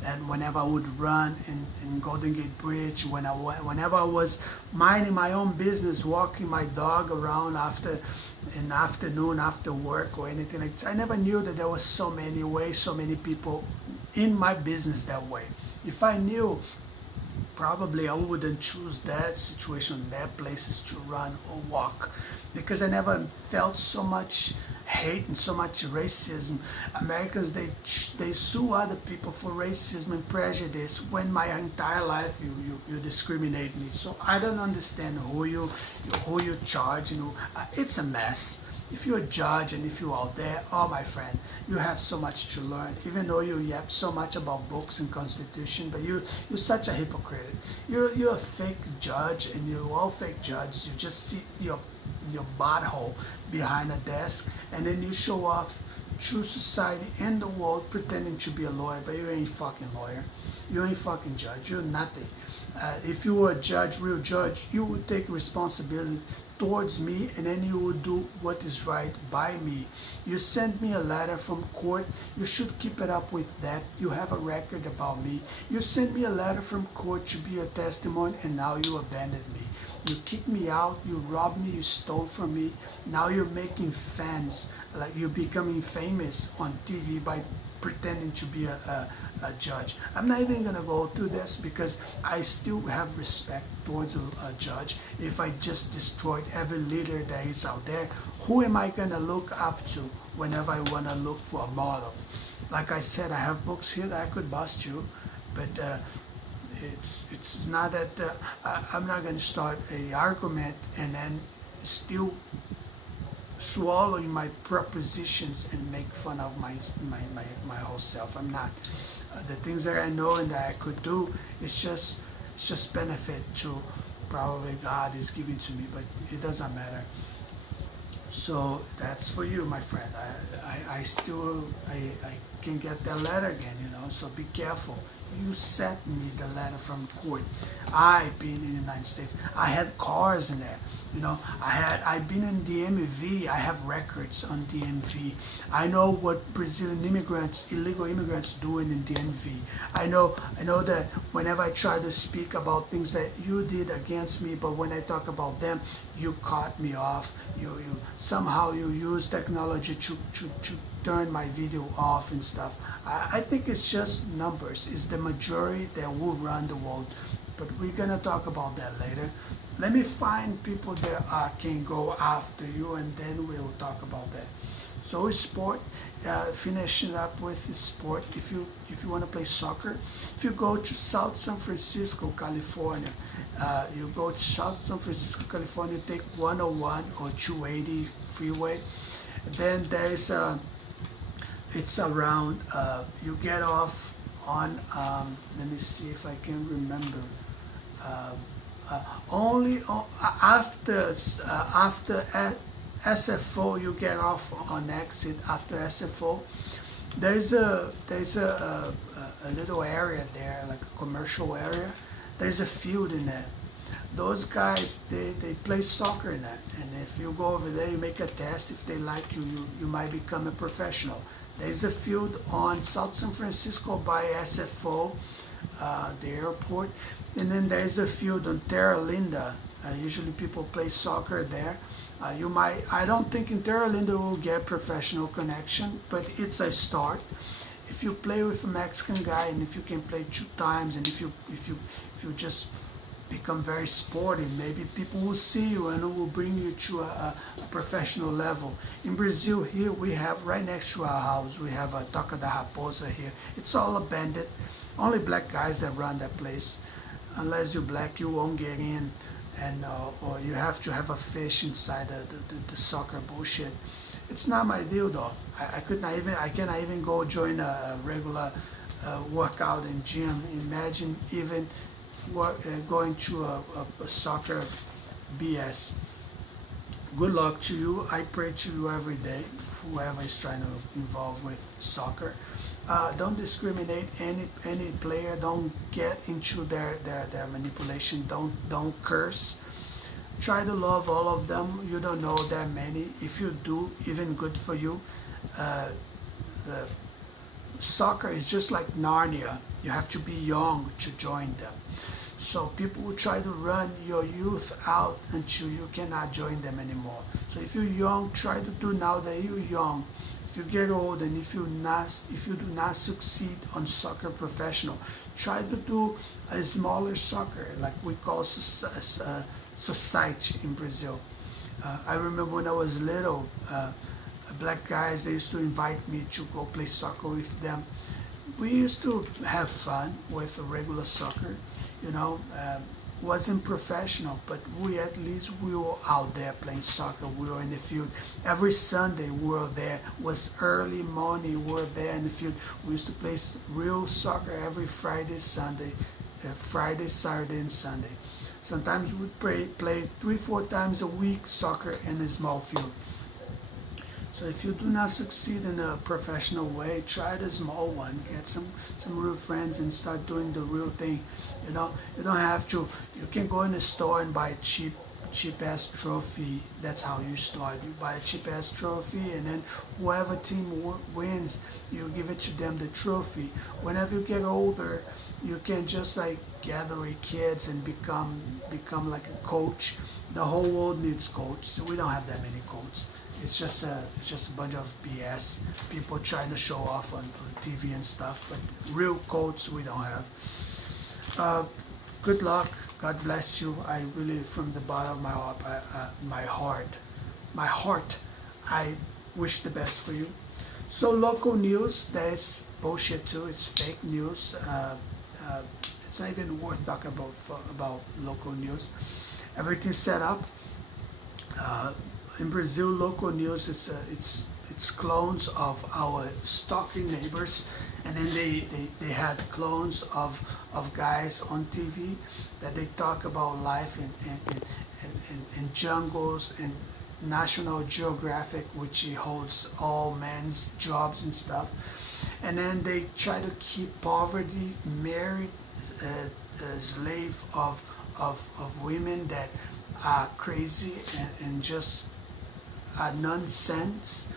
And whenever I would run in Golden Gate Bridge, whenever I was minding my own business, walking my dog around in the afternoon after work or anything like that, I never knew that there was so many people in my business that way. If I knew, probably I wouldn't choose that situation, that places to run or walk, because I never felt so much hate and so much racism. Americans, they sue other people for racism and prejudice when my entire life you discriminate me. So I don't understand who you charge. It's a mess. If you're a judge and if you're out there, oh my friend, you have so much to learn. Even though you yap so much about books and constitution, but you're such a hypocrite. You're a fake judge, and you're all fake judges. You just sit your butthole behind a desk, and then you show up to society and the world pretending to be a lawyer, but you ain't fucking lawyer. You ain't fucking judge. You're nothing. If you were a judge, real judge, you would take responsibility towards me, and then you would do what is right by me. You send me a letter from court, you should keep it up with that. You have a record about me. You sent me a letter from court to be a testimony, and now you abandoned me. You kicked me out, you robbed me, you stole from me. Now you're making fans, like you're becoming famous on TV by pretending to be a judge. I'm not even gonna go through this because I still have respect towards a judge. If I just destroyed every leader that is out there, who am I gonna look up to whenever I wanna look for a model? Like I said, I have books here that I could bust you, but it's not that I'm not gonna start a argument and then still swallowing my propositions and make fun of my whole self. I'm not. The things that I know and that I could do, it's just benefit to probably God is giving to me, but it doesn't matter. So that's for you, my friend. I can get that letter again, so be careful. You sent me the letter from court. I've been in the United States. I had cars in there. You know, I've been in DMV. I have records on DMV. I know what Brazilian immigrants, illegal immigrants, doing in DMV. I know that whenever I try to speak about things that you did against me, but when I talk about them, you cut me off. You somehow you use technology to turn my video off and stuff. I think it's just numbers. It's the majority that will run the world. But we're gonna talk about that later. Let me find people that can go after you, and then we'll talk about that. So sport, finishing up with sport. If you want to play soccer, if you go to South San Francisco, California, you go to South San Francisco, California, take 101 or 280 freeway. Then there's it's around. You get off on. Let me see if I can remember. Only after SFO you get off on exit. After SFO, there's a little area there, like a commercial area. There's a field in there. Those guys, they play soccer in that, and if you go over there, you make a test. If they like you, you might become a professional. There's a field on South San Francisco by SFO, the airport, and then there's a field on Terra Linda. Usually people play soccer there. I don't think in Terra Linda will get professional connection, but it's a start. If you play with a Mexican guy, and if you can play 2 times, and if you just become very sporty, maybe people will see you and it will bring you to a professional level. In Brazil here, we have right next to our house, we have a Toca da Raposa here. It's all abandoned. Only black guys that run that place. Unless you're black, you won't get in, and or you have to have a fish inside the soccer bullshit. It's not my deal though. I cannot even go join a regular workout in gym. Imagine even going to a soccer BS. Good luck to you. I pray to you every day, whoever is trying to involve with soccer. Don't discriminate any player. Don't get into their manipulation. Don't curse. Try to love all of them. You don't know that many. If you do, even good for you. Soccer is just like Narnia. You have to be young to join them. So people will try to run your youth out until you cannot join them anymore. So if you're young, try to do now that you're young. If you get old and if you do not succeed on soccer professional, try to do a smaller soccer, like we call society in Brazil. I remember when I was little, black guys, they used to invite me to go play soccer with them. We used to have fun with regular soccer, you know. Wasn't professional, but we were out there playing soccer. We were in the field every Sunday. We were there. It was early morning. We were there in the field. We used to play real soccer every Friday, Saturday, and Sunday. Sometimes we play 3-4 times a week soccer in a small field. So if you do not succeed in a professional way, try the small one. Get some real friends and start doing the real thing. You know, you don't have to. You can go in the store and buy a cheap ass trophy. That's how you start. You buy a cheap ass trophy, and then whoever team wins, you give it to them the trophy. Whenever you get older, you can just like gather your kids and become like a coach. The whole world needs coach. So we don't have that many coaches. It's just a bunch of BS. People trying to show off on TV and stuff, but real coach we don't have. Good luck. God bless you. I really, from the bottom of my heart, I wish the best for you. So local news, there's bullshit too. It's fake news. It's not even worth talking about local news. Everything's set up. In Brazil, local news it's clones of our stalking neighbors, and then they had clones of guys on TV that they talk about life in jungles, and National Geographic, which holds all men's jobs and stuff, and then they try to keep poverty, married, slave of women that are crazy and just nonsense,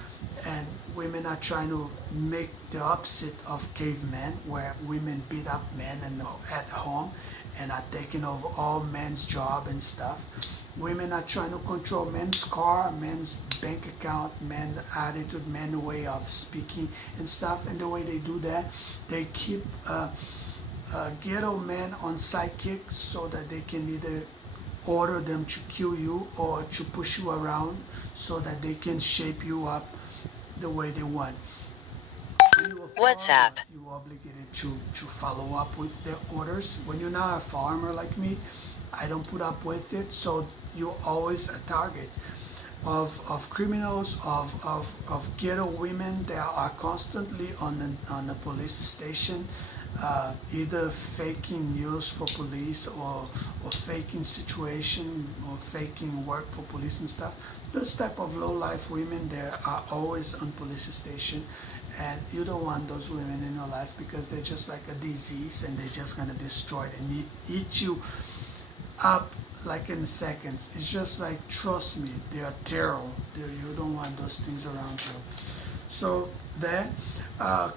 and women are trying to make the opposite of cavemen, where women beat up men and at home and are taking over all men's job and stuff. Women are trying to control men's car, men's bank account, men's attitude, men's way of speaking and stuff. And the way they do that, they keep ghetto men on sidekicks so that they can either order them to kill you or to push you around so that they can shape you up the way they want. When you're a farmer, WhatsApp. you're obligated to follow up with their orders. When you're not a farmer like me, I don't put up with it, so you're always a target of criminals, of ghetto women that are constantly on the police station, either faking news for police or faking situation or faking work for police and stuff. Those type of low life women, they are always on police station, and you don't want those women in your life because they're just like a disease and they're just gonna destroy it and eat you up like in seconds. It's just like, trust me, they are terrible. You don't want those things around you. So that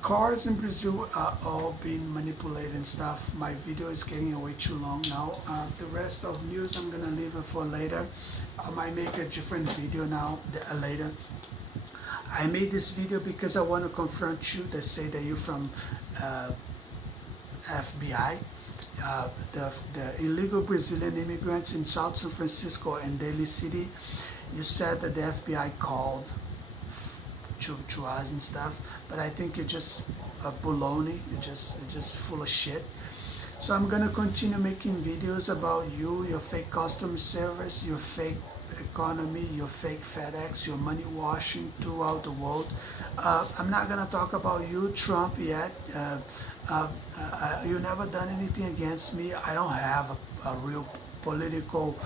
cars in Brazil are all being manipulated and stuff. My video is getting way too long now. The rest of news I'm gonna leave it for later. I might make a different video now later. I made this video because I want to confront you that say that you're from FBI. The illegal Brazilian immigrants in South San Francisco and Daly City. You said that the FBI called to us and stuff, but I think you're just baloney. You're just full of shit. So I'm gonna continue making videos about you, your fake customer service, your fake economy, your fake FedEx, your money washing throughout the world. I'm not gonna talk about you, Trump, yet. You never done anything against me. I don't have a real political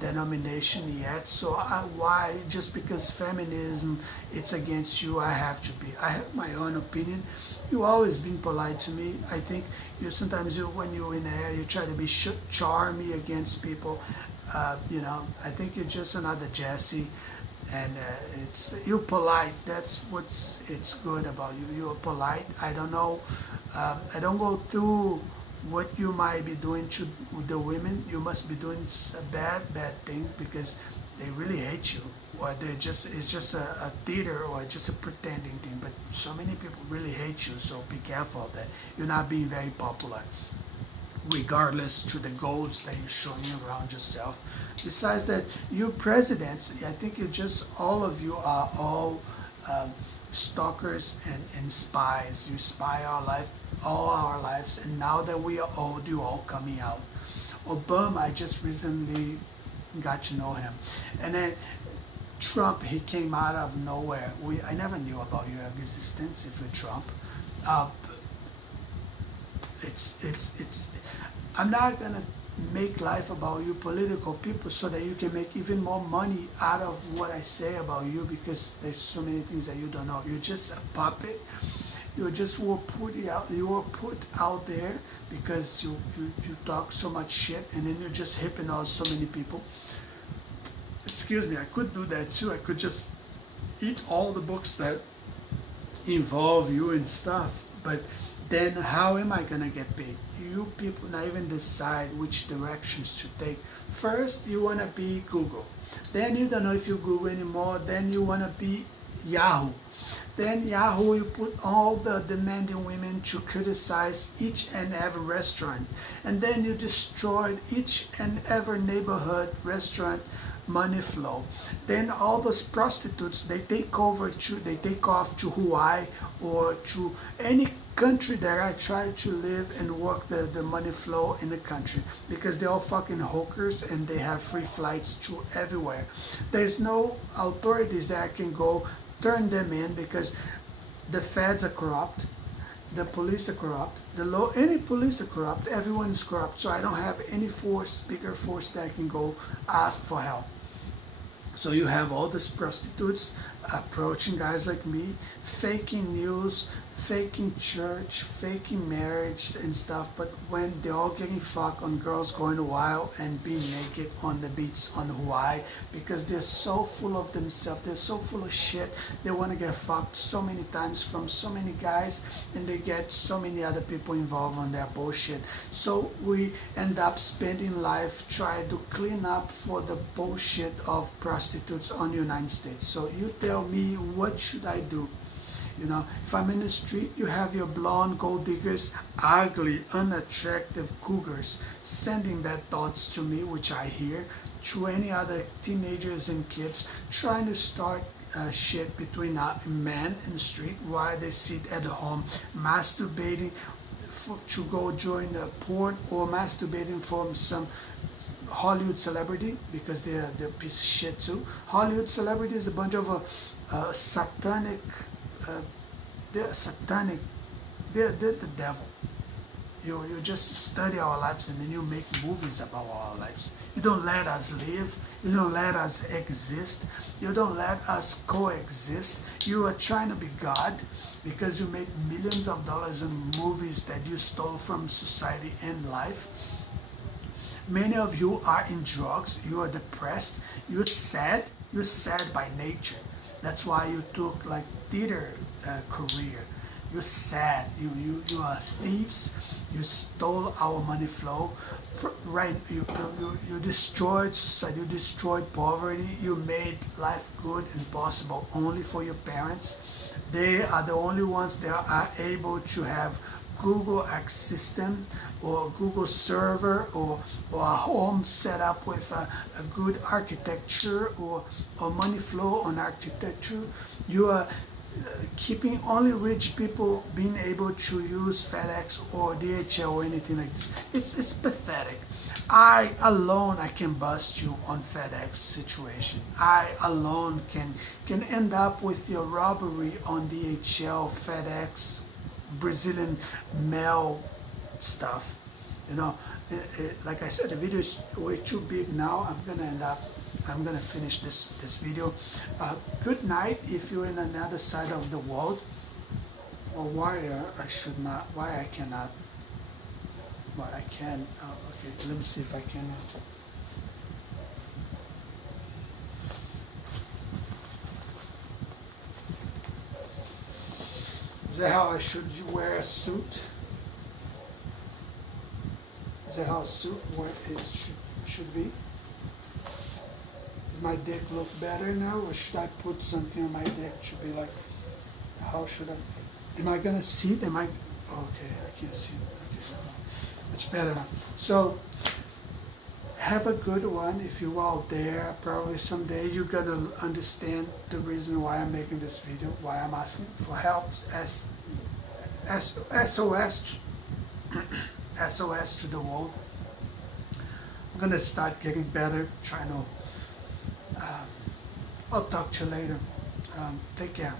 denomination yet, so why just because feminism it's against you I have to be? I have my own opinion. You always been polite to me. I think you sometimes when you're in there you try to be charming against people. You know, I think you're just another Jesse, and you're polite. That's it's good about you. You're polite. I don't know. I don't go through what you might be doing to the women. You must be doing a bad thing because they really hate you, or it's just a theater or just a pretending thing. But so many people really hate you, so be careful of that. You're not being very popular, regardless to the goals that you're showing around yourself. Besides that, you presidents, I think all of you are all stalkers and spies. You spy all our lives, and now that we are old, you all coming out. Obama, I just recently got to know him, and then Trump, he came out of nowhere. I never knew about your existence if you're Trump. I'm not gonna make life about you political people so that you can make even more money out of what I say about you, because there's so many things that you don't know. You're just a puppet. You just were put out there because you talk so much shit, and then you just hypnotize so many people. Excuse me, I could do that too. I could just eat all the books that involve you and stuff, but then how am I gonna get paid? You people not even decide which directions to take. First, you wanna be Google. Then you don't know if you Google anymore. Then you wanna be Yahoo. Then Yahoo, you put all the demanding women to criticize each and every restaurant. And then you destroyed each and every neighborhood restaurant money flow. Then all those prostitutes, they take off to Hawaii or to any country that I try to live and work the money flow in the country, because they're all fucking hookers and they have free flights to everywhere. There's no authorities that I can go turn them in because the feds are corrupt, the police are corrupt, any police are corrupt, everyone is corrupt, so I don't have any bigger force that I can go ask for help. So you have all these prostitutes approaching guys like me, faking news, faking church, faking marriage and stuff, but when they're all getting fucked on girls going wild and being naked on the beach on Hawaii because they're so full of themselves, they're so full of shit, they want to get fucked so many times from so many guys, and they get so many other people involved on their bullshit. So we end up spending life trying to clean up for the bullshit of prostitutes on the United States. So you tell me, what should I do? You know, if I'm in the street, you have your blonde gold diggers, ugly, unattractive cougars sending bad thoughts to me, which I hear, to any other teenagers and kids trying to start shit between men in the street while they sit at home masturbating to go join the porn, or masturbating from some Hollywood celebrity because they're a piece of shit too. Hollywood celebrity is a bunch of satanic. They're satanic. They're the devil. You just study our lives and then you make movies about our lives. You don't let us live. You don't let us exist. You don't let us coexist. You are trying to be God because you make millions of dollars in movies that you stole from society and life. Many of you are in drugs. You are depressed. You're sad. You're sad by nature. That's why you took like theater career. You're sad. You are thieves. You stole our money flow. Right? You destroyed society. You destroyed poverty. You made life good and possible only for your parents. They are the only ones that are able to have Google system or Google server or a home set up with a good architecture or money flow on architecture. You are keeping only rich people being able to use FedEx or DHL or anything like this. It's pathetic. I alone I can bust you on FedEx situation. I alone can end up with your robbery on DHL, FedEx, Brazilian mail stuff. You know, like I said, the video is way too big now. I'm gonna finish this video. Good night if you're in another side of the world. Or why I should not, why I cannot, why I can. Okay, let me see if I can. Is that how I should wear a suit? Is that how a suit should be? Does my dick look better now, or should I put something on my dick to be like, how should I? Am I gonna see it? Am I? Okay, I can't see it. Okay, it's better now. So have a good one. If you're out there, probably someday you're gonna understand the reason why I'm making this video, why I'm asking for help as SOS SOS to the world. I'm gonna start getting better, trying to I'll talk to you later. Take care.